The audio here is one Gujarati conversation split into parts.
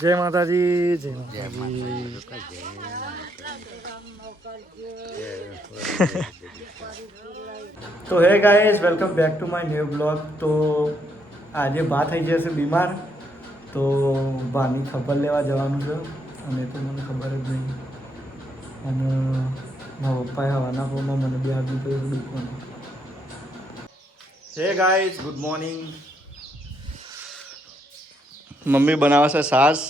જય માતાજી, જય માતાજી. તો hey guys, welcome back to my new blog. તો આજે બા થઈ જશે બીમાર, તો બાની ખબર લેવા જવાનું છે. અને તો મને ખબર જ નહીં. અને મારા પપ્પાએ હવાના ફોનમાં મને બી આપી દીધું દુકાન. Hey guys, good morning. Mummy બનાવે છે સાસ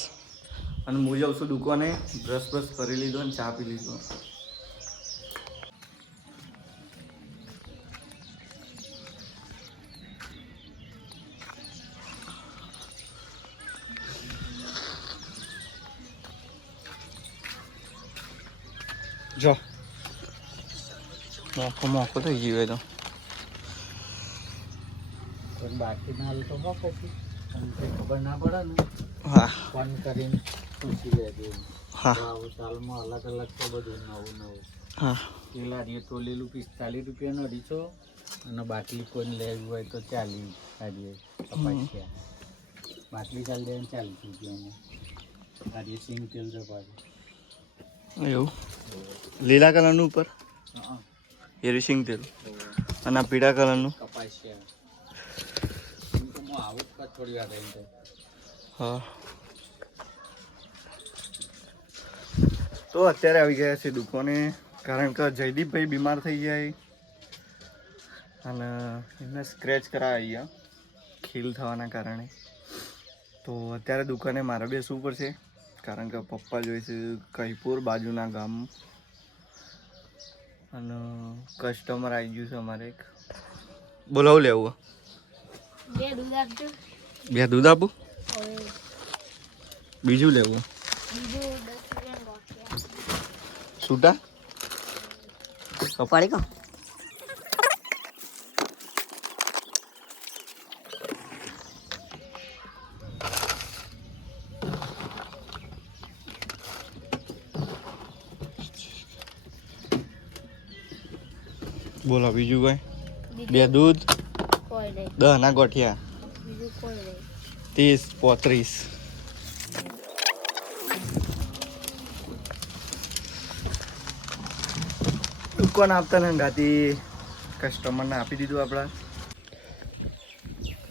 અને હું જાઉં છું દુકાને. બ્રશ કરી લીધો અને ચા પી લીધો. જો મોકો થઈ ગયો તો બાકી ના તો પછી ખબર ના પડે ને. હા, ફોન કરીને પૂછી લેજો. હા, સાલમાં અલગ અલગ તો બધું નવું નવું. હા. પેલા તો લીલું 45 રૂપિયાનો અઢીસો અને બાટલી કોઈને લેવી હોય તો 40 આજે કપાસિયા બાટલી ચાલી જાય 40 રૂપિયાની. આજે સિંગ તેલ છે પાછું એવું લીલા કલરનું ઉપર એરિસિંગ તેલ અને આ પીળા કલરનું કપાસિયા. હું આવું જ થોડી વાર રહીને. હા. તો અત્યારે આવી ગયા છે દુકાને, કારણ કે જયદીપભાઈ બીમાર થઈ જાય અને એમને સ્ક્રેચ કરાવી ગયા ખીલ થવાના કારણે. તો અત્યારે દુકાને મારે બેસવું પડશે, કારણ કે પપ્પા જોઈ છે કહીપુર બાજુના ગામ. અને કસ્ટમર આવી ગયું છે અમારે એક. બોલાવું લેવું? બે દૂધ આપું? બીજું લેવું? છૂટા કપાડી કો. બોલો બીજું કઈ? બે દૂધ, 10 ના ગોઠિયા, 30 35. દુકાન આપતા ને ગાતી કસ્ટમરને આપી દીધું આપણા.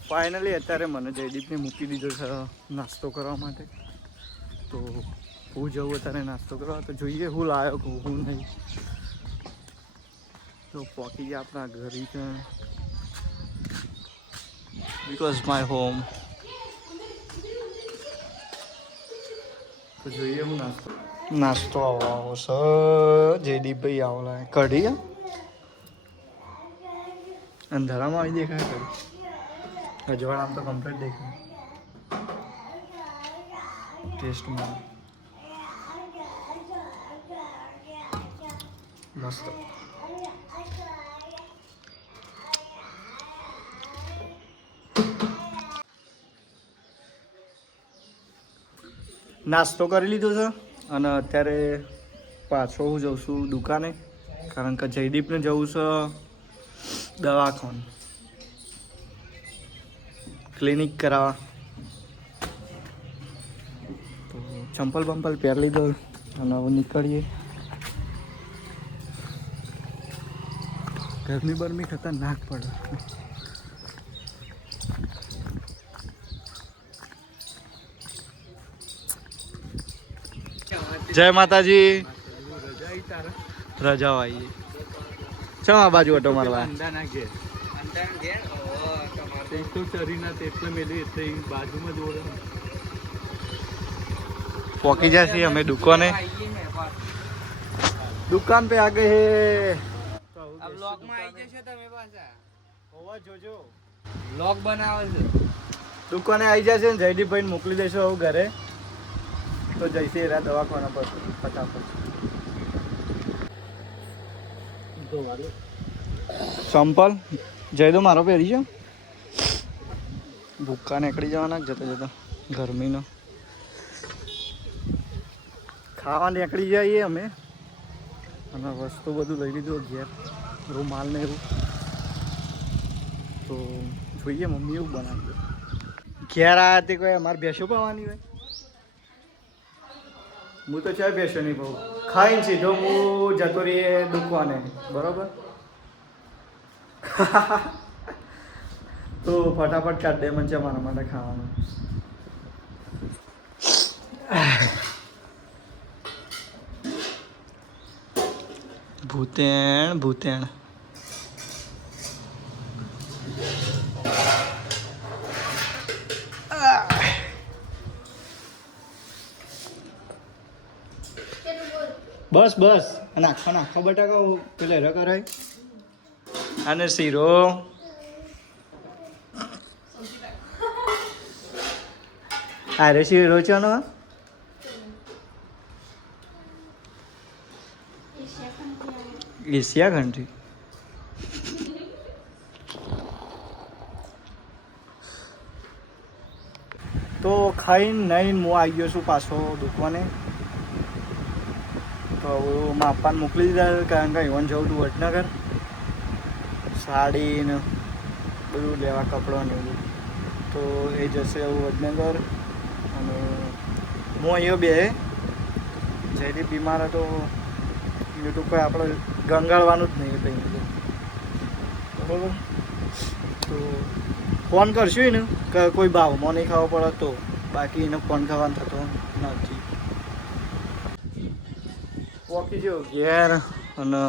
ફાઇનલી અત્યારે મને જયદીપને મૂકી દીધો છે નાસ્તો કરવા માટે. તો હું જવું અત્યારે નાસ્તો કરવા, તો જોઈએ હું લાવ્યો હું નહીં. તો પહોંચી ગયા આપણા ઘરે છે, બીકોઝ માય હોમ. તો જોઈએ હું નાસ્તો આવવાનો છે. જયદીપભાઈ આવલા કઢી અંધારામાં આવી દેખાય કઢી. અજવાળ આમ તો કમ્પ્લીટ દેખાય ટેસ્ટમાં મસ્ત. નાસ્તો કરી લીધો છે અને અત્યારે પાછો હું જઉં છું દુકાને, કારણ કે જયદીપને જવું છે દવાખાને ક્લિનિક કરાવવા. તો ચંપલ બંપલ પહેરી લીધો અને હવે નીકળીએ. ગરમી બરમી ખતરનાક પડે. જય માતાજી. રજા આવી ચમ આ બાજુ ઓટો મારવા પોકી જશે અમે દુકાને. દુકાન पे आ गए है. વ્લોગ માં આવી જશે તમે પાછા. હોવા જોજો વ્લોગ બનાવે છે. દુકાને આવી જશે ને જયદીપભાઈ મોકલી દેશો હવે ઘરે. તો જઈશે એરા દવાખાના પર ફટાફટ. ચંપલ જઈ દો મારો પહેરી છે. ભૂક્કા નીકળી જવાના જતા જતા ગરમીનો. ખાવા નીકળી જઈએ અમે અને વસ્તુ બધું લઈ લીધું ઘેર, રૂમાલ ને એવું. તો જોઈએ મમ્મી એવું બનાવી. ઘેર આવ્યા તે કોઈ અમારે ભેંસો પાવાની હોય. હું તો ચાય બેસ્યો નહીં બહુ ખાઈને સીધો હું જતો રહીએ દુકાને બરોબર તો ફટાફટ કાઢ દે મને છે મારા માટે ખાવાનું ભૂતેણ બસ બસ અને આખા બટાકા પેલા હેરા કરાય અને શીરો અરે શીરો છે ને એશિયા કન્ટ્રી તો ખાઈને નહીં હું આવી ગયો છું પાછો દુકાને તો માપાને મોકલી દીધા કારણ કે ઇવન જવું હતું વડનગર સાડી ને બધું લેવા કપડાં ને બધું તો એ જશે એવું વડનગર અને હું અહીંયા બે જયદીપ બીમાર હતો યુટ્યુબ પર આપણે ગંગાળવાનું જ નહીં કંઈ બરાબર તો ફોન કરશું ને કે કોઈ ભાવમાં નહીં ખાવો પડે તો બાકી એને ફોન કરવાનો થતો નથી પોકી જો ઘેર અને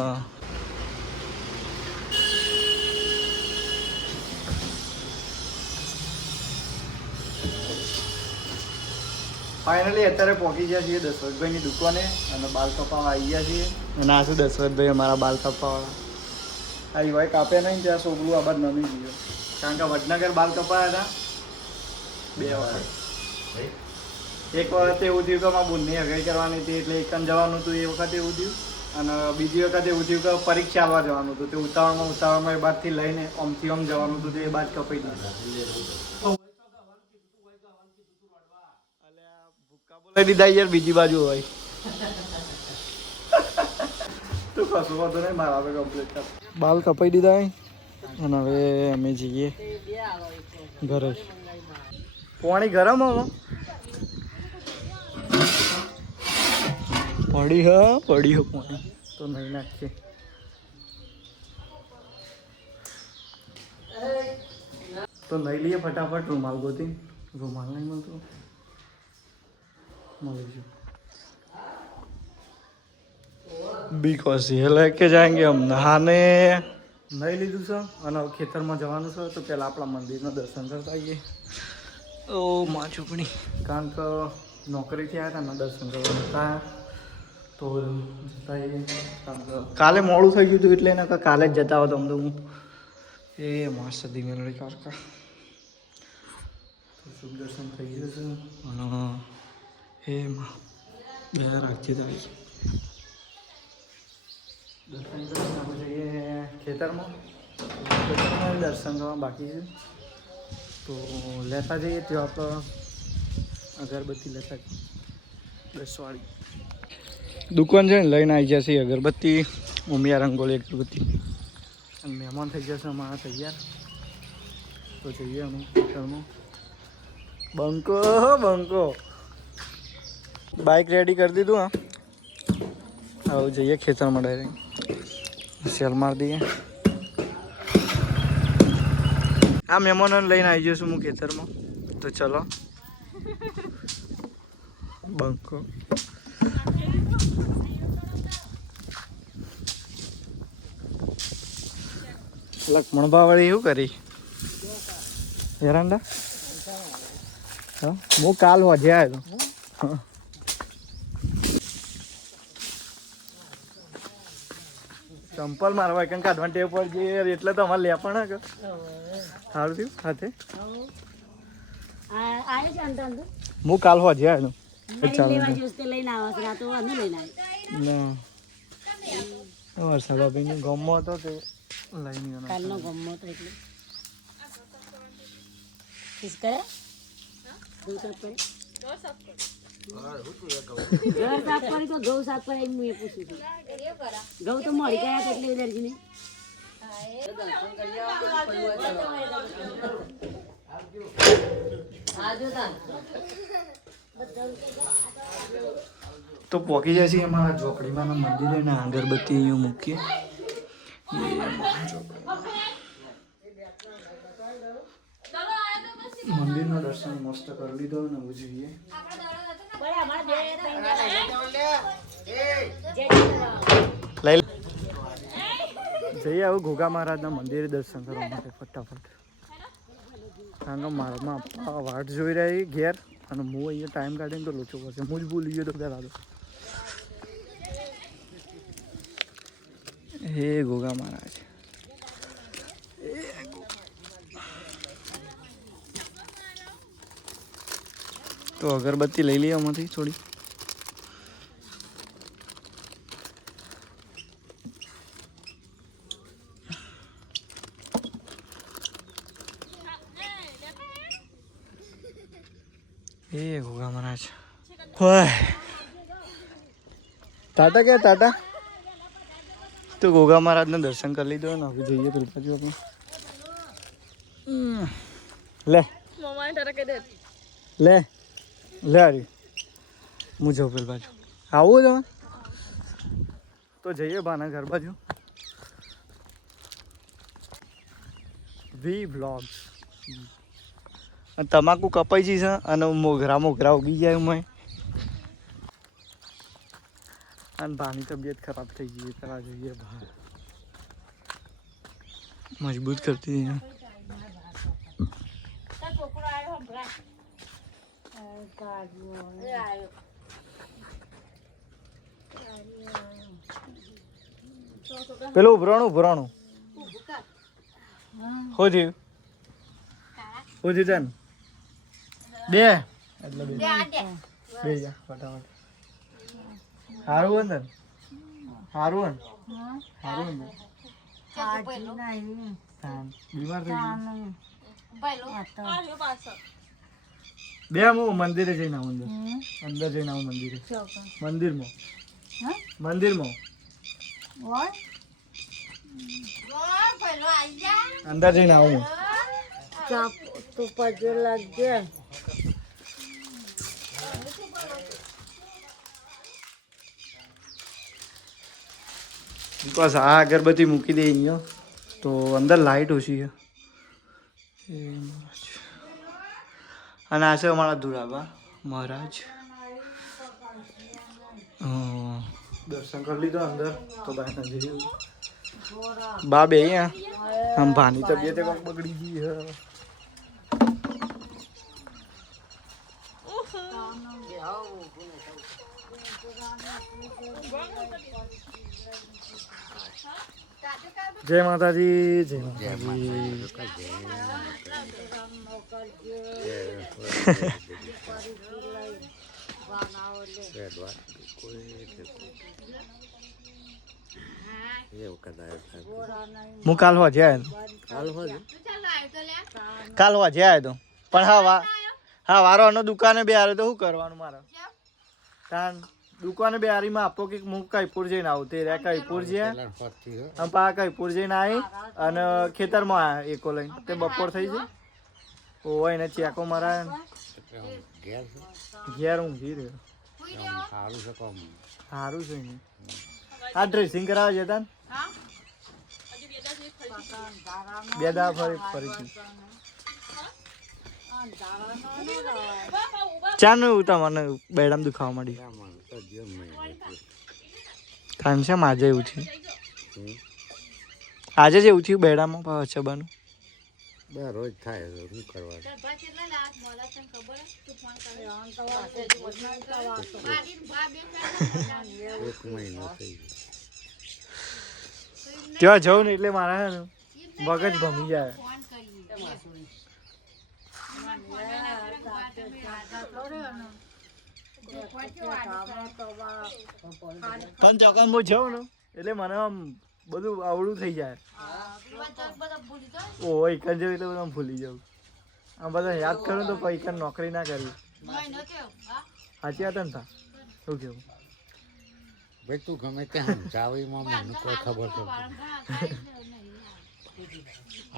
ફાઇનલી અત્યારે પહોંચી ગયા છીએ દશરથભાઈની દુકાને અને બાલ કપાવા આવી ગયા છીએ અને આ શું દશરથભાઈ અમારા બાલ કપાવાળા આ ભાઈ કાપ્યા નહીં ત્યાં સોગલું આ બાદ નમી ગયો કારણ કે વડનગર બાલ કપાયા હતા 2 વખત એક વખત એવું થયું કે મારા બુનની હગાઈ કરવાની હતી એટલે એકન જવાનું હતું એ વખતે એવું થયું અને બીજી વખત એવું થયું કે પરીક્ષા આવવા જવાનું હતું તે ઉતાવળમાં એ બાદથી લઈને આમથી આમ જવાનું હતું તે બાદ કપાઈ દીધું બોલાવી દીધા યાર બીજી બાજુ હોય તું કશું વાંધો નહીં મારા હવે કમ્પ્લીટ કર બાલ કપાઈ દીધા અને હવે અમે જઈએ ઘરે પાણી ગરમ હવે પડી હ પાણી તો નહીં નાખીએ તો નહીં લઈએ ફટાફટ રૂમાલ ગોતી રૂમાલ નહીં મળતો મળીશું બીકોઝ ये लेके जाएंगे हम नहाने નહીં લીધું છે અને ખેતરમાં જવાનું છે તો પહેલાં આપણા મંદિરના દર્શન કરતા આવીએ ઓ માં ચૂકણી કારણ કે નોકરીથી આવ્યા હતા ને દર્શન કરવા હતા તો જતા કારણ કે કાલે મોડું થઈ ગયું હતું એટલે એને કાલે જ જતા હોત આમ તો હું એ મસ્ત દિમેલડી કારકા તો શુભ દર્શન થઈ ગયું છે અને એમાં બે રાખજે તારી દર્શન કરીને આપણે જઈએ ખેતરમાં દર્શન કરવા બાકી છે તો લેતા જઈએ ત્યાં આપણે અગરબત્તી લેતા જઈએ 10 વાળી દુકાન છે ને લઈને આવી જશે અગરબત્તી ઉમિયા રંગોળી અગરબત્તી અને મહેમાન થઈ જશે અમારા તૈયાર તો જઈએ અમે ખેતરમાં બંકો બાઇક રેડી કરી દીધું હા હવે જઈએ ખેતરમાં ડાયરેક્ટ સેલ મારી દઈએ આ મહેમાનોને લઈને આવી જઈશું હું ખેતરમાં તો ચલો બંકો લક્ષ્મણભા વાળી શું કરી એરંડા હા હું કાલ વધે આવ્યો હા ચંપલ મારવા કંઈ કાઢવા ટેવ પર જઈએ એટલે તો અમારે લે પણ કે સારું થયું સાથે હું કાલ હોજે આવ્યો વરસાદ ભાઈ ગમો હતો તે લઈને ઘઉં સાફ કરે હું એ પૂછું છું ઘઉં તો મળી ગયા એટલે એલર્જી નહીં તો પોકી જાય છે અમારા ઝોપડીમાં મંદિરે ને અગરબત્તી અહીંયા મૂકીએ. મંદિરના દર્શન મસ્ત કરી લીધો ને હું જોઈએ લઈ જઈએ આવું ઘોઘા મહારાજના મંદિરે દર્શન કરવા માટે ફટાફટ. કારણ કે મારામાં પપ્પા વાટ જોઈ રહ્યા ઘેર અને હું અહીંયા ટાઈમ કાઢીને તો લોચો કરશે. હું જ ભૂલી ગયો તો પહેલાં તો. હે ઘોઘા મહારાજ તો અગરબત્તી લઈ લઈએ આમાંથી થોડી. એ ઘોઘા મહારાજ હોય ટાટા ક્યાં ટાટા. તો ઘોઘા મહારાજના દર્શન કરી લીધો ને હવે જઈએ પેલી બાજુ આપણે. લે લે લે અરે હું જાઉં પેલી બાજુ. આવું તમે તો જઈએ બાના ઘર બાજુ. વી વ્લોગ્સ તમાકુ કપાઈ જઈ છે અને મોઘરા ઉગી જાય મેં. અને ભાની તબિયત ખરાબ થઈ ગઈ પેલા જોઈએ ભા મજબૂત કરતી પેલું ઉભરાણું હો થયું તન બે એટલે બે જા ફટાફટ. સારું ને સારું ને બીમાર થઈ ગયું બે હું મંદિરે જઈને આવું અંદર જઈને આવું મંદિરમાં અંદર જઈને આવું. તો પજો લાગજે. બસ આ અગરબત્તી મૂકી દે અહીંયા તો અંદર લાઇટ ઓછી છે. અને આ છે અમારા ધુરાબા મહારાજ. દર્શન કરી લીધો અંદર તો બહાર જઈએ. બા બે આમ ભાની તબિયત બગડી ગઈ છે. જય માતાજી જય માતાજી. હું કાલ હોજે આવ્યો તો પણ હા વારો દુકાને બે આવ્યો તો શું કરવાનું મારે. દુકાને બે હારીમાં આપો કે હું કઈપુર જઈને આવું તે રે કઈપુર જ્યાં પા કઈપુર જઈને આવી અને ખેતરમાં આવ્યા એકો લઈને તે બપોર થઈ જાય. ઓ એને ચેકો મારા ઘેર ઊંઘી રહ્યો. સારું છે ને આ ડ્રેસિંગ કરાવવા જતા ને બે દા ફરીથી ચા નું તમને બેડામ દુખાવા મળી કારણ છે આજે એવું થયું. આજે જ એવું થયું બેડામાં અછબાનું રોજ થાય શું કરવા. એક મહિનો થઈ ગયો ત્યાં જવું ને એટલે મારા મગજ ભમી જાય. પણ ચોકન હું જાઉં ને એટલે મને આમ બધું આવડું થઈ જાય. ઓ એક જ જેવું એટલે બધું ભૂલી જાઉં. આમ બધા યાદ કરું તો પછી નોકરી ના કરી. સાચી વાત ને તા શું કેવું ભાઈ તું ગમે ત્યાં સમજાવીમાં મને કોઈ ખબર નથી.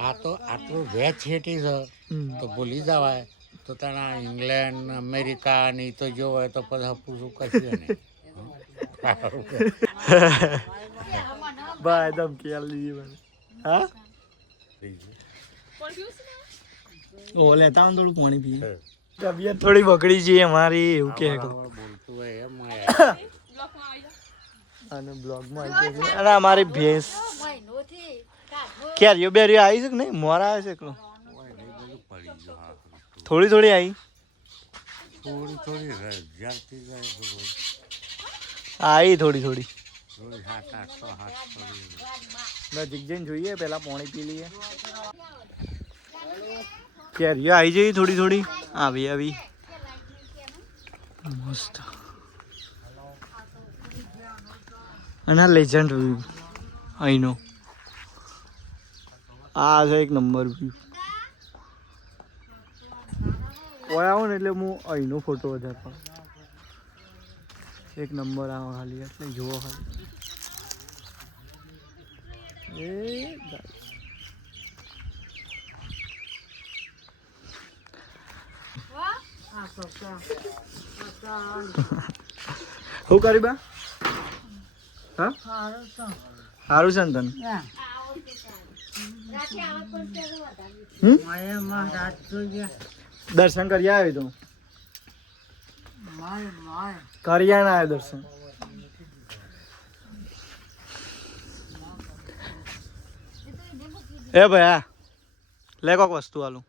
આ તો આટલું વેચ હેઠી છે તો ભૂલી જવાય. તો તારા ઇંગ્લેન્ડ અમેરિકા ને ઈ તો જો હોય તો પછી પૂછું કશું નહીં. ભાઈ ધમકી આલી દીધી મને. હા ઓ લેતા આવો ને થોડું પાણી પીએ. તબિયત થોડી બગડી છે અમારી એવું કે બોલતું હોય એમ અને બ્લોગમાં આવી જશે. અને અમારી ભેંસ કેરીઓ બેરીઓ આવી છે કે નહીં? મોરા આવે છે એકલો થોડી થોડી આવી થોડી થોડી જાતી જાય આવી થોડી થોડી થોડી 700-800 નજીક જઈને જોઈએ પેલા પાણી પી લઈએ. કેરીઓ આવી જઈ થોડી થોડી આવી આવી મસ્ત. અને આ લેજન્ડ વ્યૂ અહીંનો આ છે એક નંબર વ્યૂ. ઓય આવો ને એટલે હું અહીંનો ફોટો વધારે પાડું. એક નંબર આવો ખાલી એટલે જુઓ ખાલી એ શું કરી બા? હા સારું છે ને તને? દર્શન કરી આવ્યો તું? કર્યા ના આવ્યો દર્શન? એ ભાઈ હા લે કોક વસ્તુ આલું.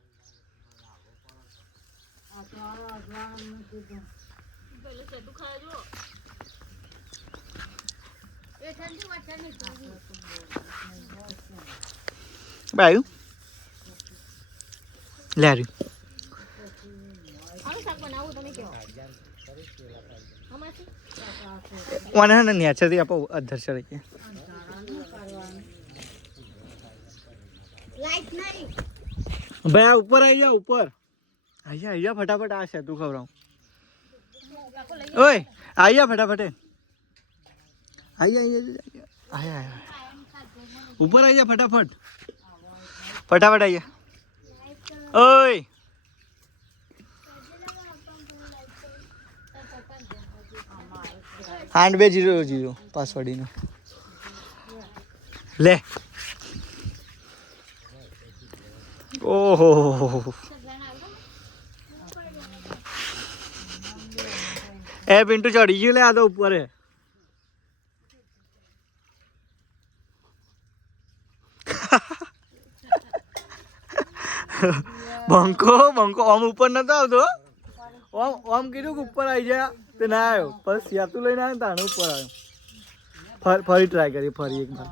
આવ્યું લે આવ્યું. મને હે ને નેચરથી આપો અધર ચડી ગયા. ભાઈ આ ઉપર આવી જા ઉપર આવી જા ફટાફટ. આ છે તું ખવડાવું. ઓય આવી જા ફટાફટ. આયા ઉપર આવી જા ફટાફટ ફટાફટ આવી જા. ઓય આઠ 2-0-0 પાસવર્ડ લે. ઓહો એ પિન્ટુ ચડી ગયું લે આ તો ઉપર. બંકો બંકો આમ ઉપર નતો આવતો. આમ કીધું કે ઉપર આવી જાય તે ના આવ્યો. પછી સેતુ લઈને આવ્યો તાણે ઉપર આવ્યો. ફરી ટ્રાય કરી ફરી એક વાર.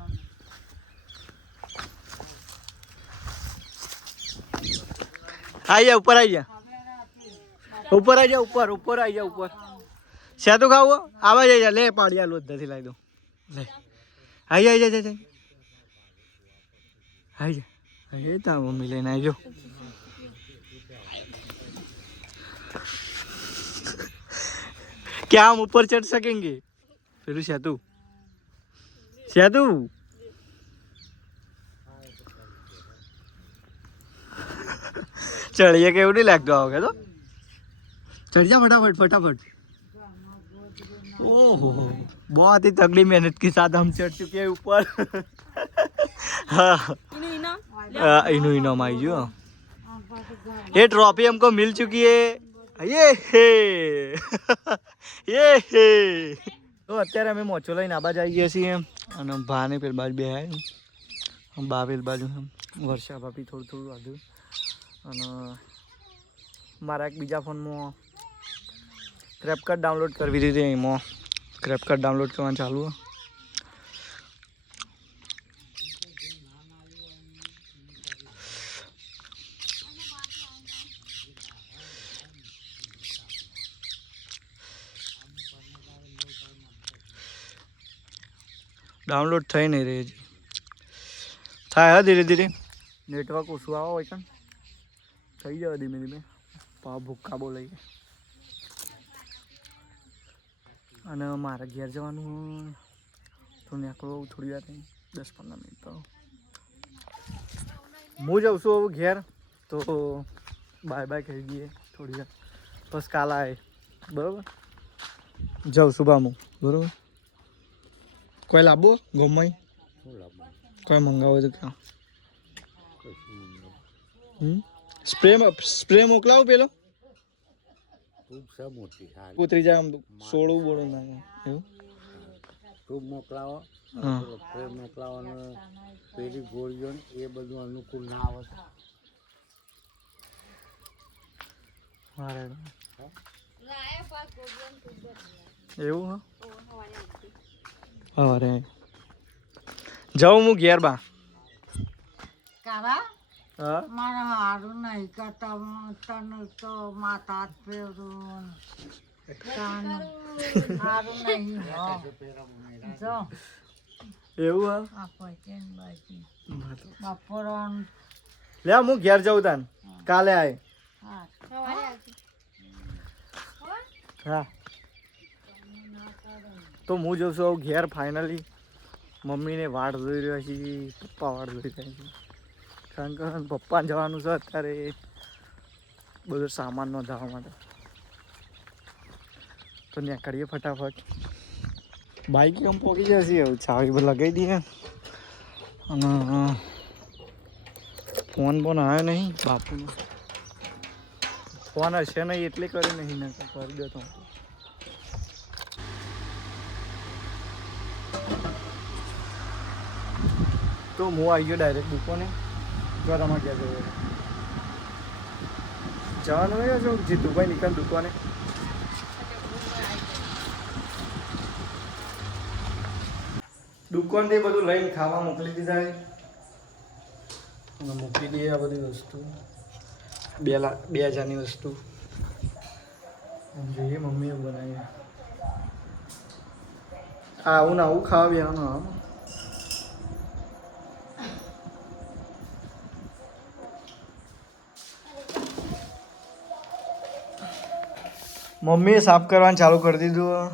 આવી જા ઉપર આવી જા ઉપર આવી જા ઉપર ઉપર આવી જા ઉપર. સેતુ ખાવું આવા જઈ જા લે પાડી આલું અડધાથી લાવી દઉં લે. આવી જા આવી જા તાર મમ્મી લઈને આવજો. क्या हम ऊपर चढ़ सकेंगे? फिर सेतु सेतु चढ़िए के नहीं लगता होगा तो चढ़ जा फटाफट फटाफट. ओहो बहुत ही तगड़ी मेहनत के साथ हम चढ़ चुके हैं ऊपर. हाँ इनो माई जो ये ट्रॉफी हमको मिल चुकी है. તો અત્યારે અમે મોચો લઈને આબા જઈ ગયા છીએ અને ભાને પેલ બાજુ બે બા પેલ બાજુ વર્ષા ભાભી થોડું થોડું વાંધું. અને મારા એક બીજા ફોનમાં ક્રેપકટ ડાઉનલોડ કરવી દીધી. એમાં ક્રેપકટ ડાઉનલોડ કરવાનું ચાલુ. ડાઉનલોડ થઈ નહીં રહી હજી. થાય હા ધીરે ધીરે નેટવર્ક ઓછું આવો હોય છે થઈ જાય ધીમે ધીમે. પાવ ભૂક્કા બહુ લઈ ગયા. અને મારે ઘેર જવાનું તો નીકળો થોડી વાર નહીં 10-15 મિનિટ તો હું જાઉં છું હવે ઘેર. તો બાય બાય કહી દઈએ. થોડી વાર બસ કાલે આવે બરાબર જાઉં શુભામું બરાબર કોઈ લાવવો ગમાઈ કોઈ મંગાવો તો ક્યાં સ્પ્રે મોકલાવો પેલો ઉતરી જાય આમ સોળું બોળું ના એવું ટ્યુબ મોકલાવો સ્પ્રે મોકલાવાનો પેલી ગોળીઓ એ બધું અનુકૂળ ના આવે મારે એવું હા અરે જાઉં હું ઘેર બા કારા હા મારા હારું નહીં કરતા તને તો માથા હાથ ફેરવું હારું નહીં જો એવું આ પૈસા બાકી બપોરવાનું લે હું ઘેર જાઉં તાન કાલે આય હા તો હું જઉં છું ઘેર ફાઇનલી મમ્મીને વાટ જોઈ રહ્યા છીએ પપ્પા વાટ જોઈ રહ્યા છે કારણ કે પપ્પાને જવાનું છે અત્યારે બધો સામાન નોંધાવવા માટે તો ત્યાં કરીએ ફટાફટ બાઈક આમ પહોંચી જશે એવું ચાવી પર લગાવી દઈએ અને ફોન પણ આવ્યો નહીં બાપુનો ફોન હશે નહીં એટલે કરી નહીં ને કરી દેતો તો હું આવી ગયો ડાયરેક્ટ દુકાને જો તમારે ક્યાં જવાનું હોય છો જીતુભાઈ નીકળ દુકાને દુકાનથી બધું લઈને ખાવા મોકલી દીધા અને મૂકી દઈએ આ બધી વસ્તુ 2000ની વસ્તુ જોઈએ મમ્મીએ બનાવી આવું ને આવું ખાવા બેવાનું મમ્મીએ સાફ કરવાનું ચાલુ કરી દીધું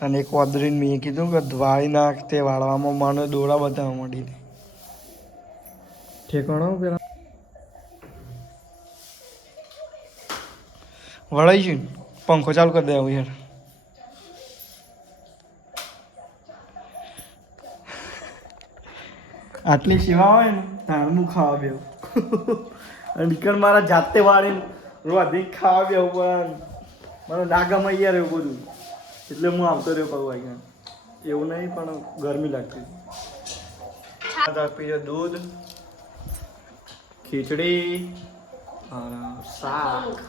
અને એક વાદરીને મેં કીધું કે વાળી નાખ તે વાળવામાં મને દોરા બતાવવા માંડીને ઠેકાણો પેલા વળાઈ ગયું પંખો ચાલુ કરી દેવું યાર આટલી સેવા હોય ને તારનું ખાવા બેવું અને નીકળ મારા જાતે વાળીને રોધી ખાવા બેવું પણ મને ના ગમે યાર એવું બધું એટલે હું આવતો રહ્યો કહું વાગ્યા એવું નહીં પણ ગરમી લાગતી આપી દૂધ ખીચડી શાક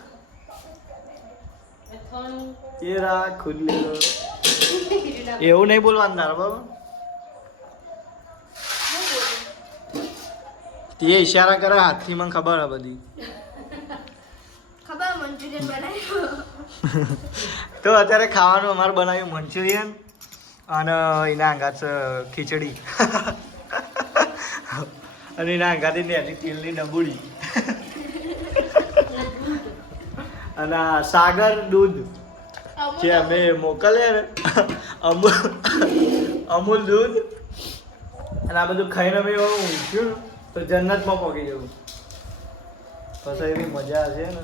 એ રાખ ખુલ્લી એવું નહીં બોલવાનું તારા બાબા તે ઈશારા કરે હાથથી મને ખબર હે બધી ખબર મંચુરિયન બનાવ્યું તો અત્યારે ખાવાનું અમારે બનાવ્યું મંચુરિયન અને એના અંગાત ખીચડી અને એના અંગાથી એની તેલની ડબુડી અને સાગર દૂધ જે અમે મોકલ્યા ને અમૂલ દૂધ અને આ બધું ખાઈને અમે ઊંઘ્યું તો જન્નતમાં પહોંચી જવું પછી એવી મજા છે ને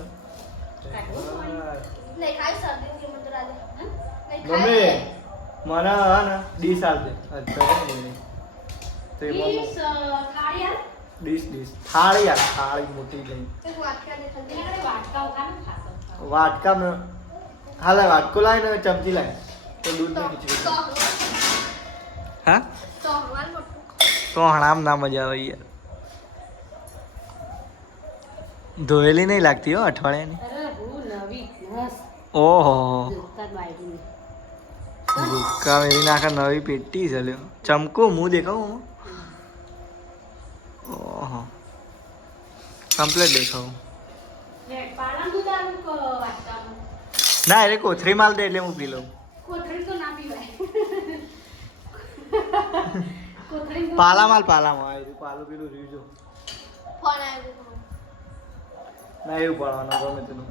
નહીં ખાઈ શરદી મને રાજા મમ્મી મને હા ને ડીશ આપ દે અત્યારે તો એમાં ડીશ થાળી યાર થાળી મોટી લઈ એક વાટકા દેખાડી વાટકા મેં હાલે વાટકો લાય ને ચમચી લાય તો દૂધ ની ખીચડી હા તો હવાલ મોટું તો હણામ ના મજા આવે યાર ધોયેલી નહીં લાગતી હો અઠવાડિયાની ઓહો ભૂક્કા મેરી નાખા નવી પેટી છે લ્યો ચમકો મું દેખાવું ઓહો કમ્પ્લીટ દેખાવું ના એટલે કોથરી માલ દે એટલે હું પી લઉં પાલામાલ પાલું પેલું રહ્યું જો ફોન આવ્યો ના એવું પડવાનું ગમે તેનું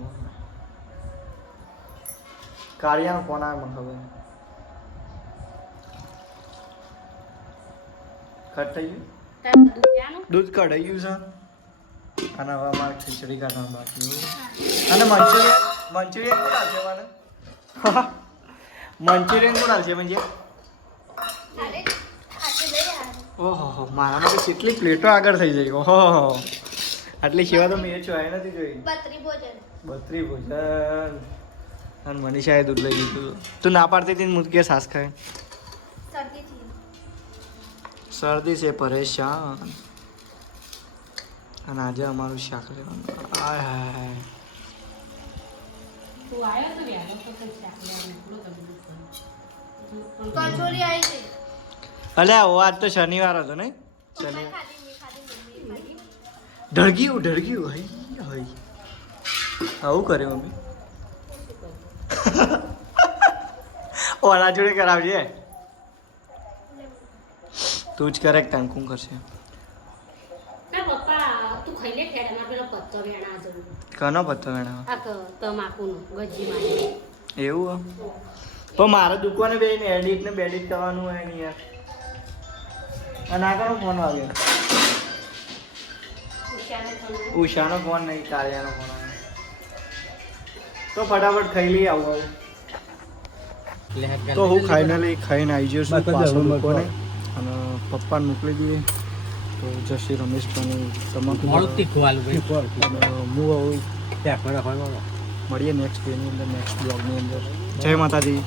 કાળિયાનો ફોન આવે મને ખબર કટ થઈ ગયું તારું દૂધ પીવાનું? દૂધ કઢાઈ ગયું છે અને હવે અમારે ખીચડી કાઢવાનું બાકી અને મંચુરિયન કોણ આવશે મને મંચુરિયન કોણ આવશે म्हणजे અરે ખાતે લઈ આવ્યા ઓહો મારામાં તો કેટલી પ્લેટો આગળ થઈ જાય ઓહો આટલી સેવા તો મેં જોઈ નથી જોઈ બત્રી ભોજન 32 ભોજન અને મનીષાએ દૂધ લઈ લીધું તું ના પાડતી હતી મુદ કે સાસ ખાય શરદી થી શરદી છે પરેશાન અને આજે અમારું શાક લેવાનું આય હાય તું આવ્યો તો વહેલો તો કંઈ શાક લેવાનું બોલો તમે. કચોરી આવી છે અલ્યા ઓ આજ તો શનિવાર હતો નહીં પપ્પાએ ખાધી મેં ખાધી મમ્મીએ ખાધી ઢળગ્યું હઈ હઈ આવું કરે મમ્મી ઓલા જોડે કરાવજે તું જ કરે તાંકું કરશે ના પપ્પા તું ખાઈ લે ખેડ અમારે પેલો પત્તો વેણા જવું કનો પત્તો વેણા આ તમાકુનું ગજી માં એવું હો? પણ મારે દુકાને બેને એડિટ ને બેડિટ કરવાનું હોય ને યાર અને આગળનો ફોન આવ્યો ઉષાનો ફોન નહીં કાળિયાનો ફોન આવ્યો તો ફટાફટ ખાઈ લઈ આવું તો હું ફાઇનલી ખાઈને આવી ગયો છું પાછો દુકાને અને પપ્પાને મોકલી દઈએ તો જશે રમેશભાઈ તમાકુ મોડું તીખું આલુ ભાઈ અને હું આવું ત્યાં ફરક હોય મળીએ નેક્સ્ટ ડેની અંદર નેક્સ્ટ બ્લોગની અંદર જય માતાજી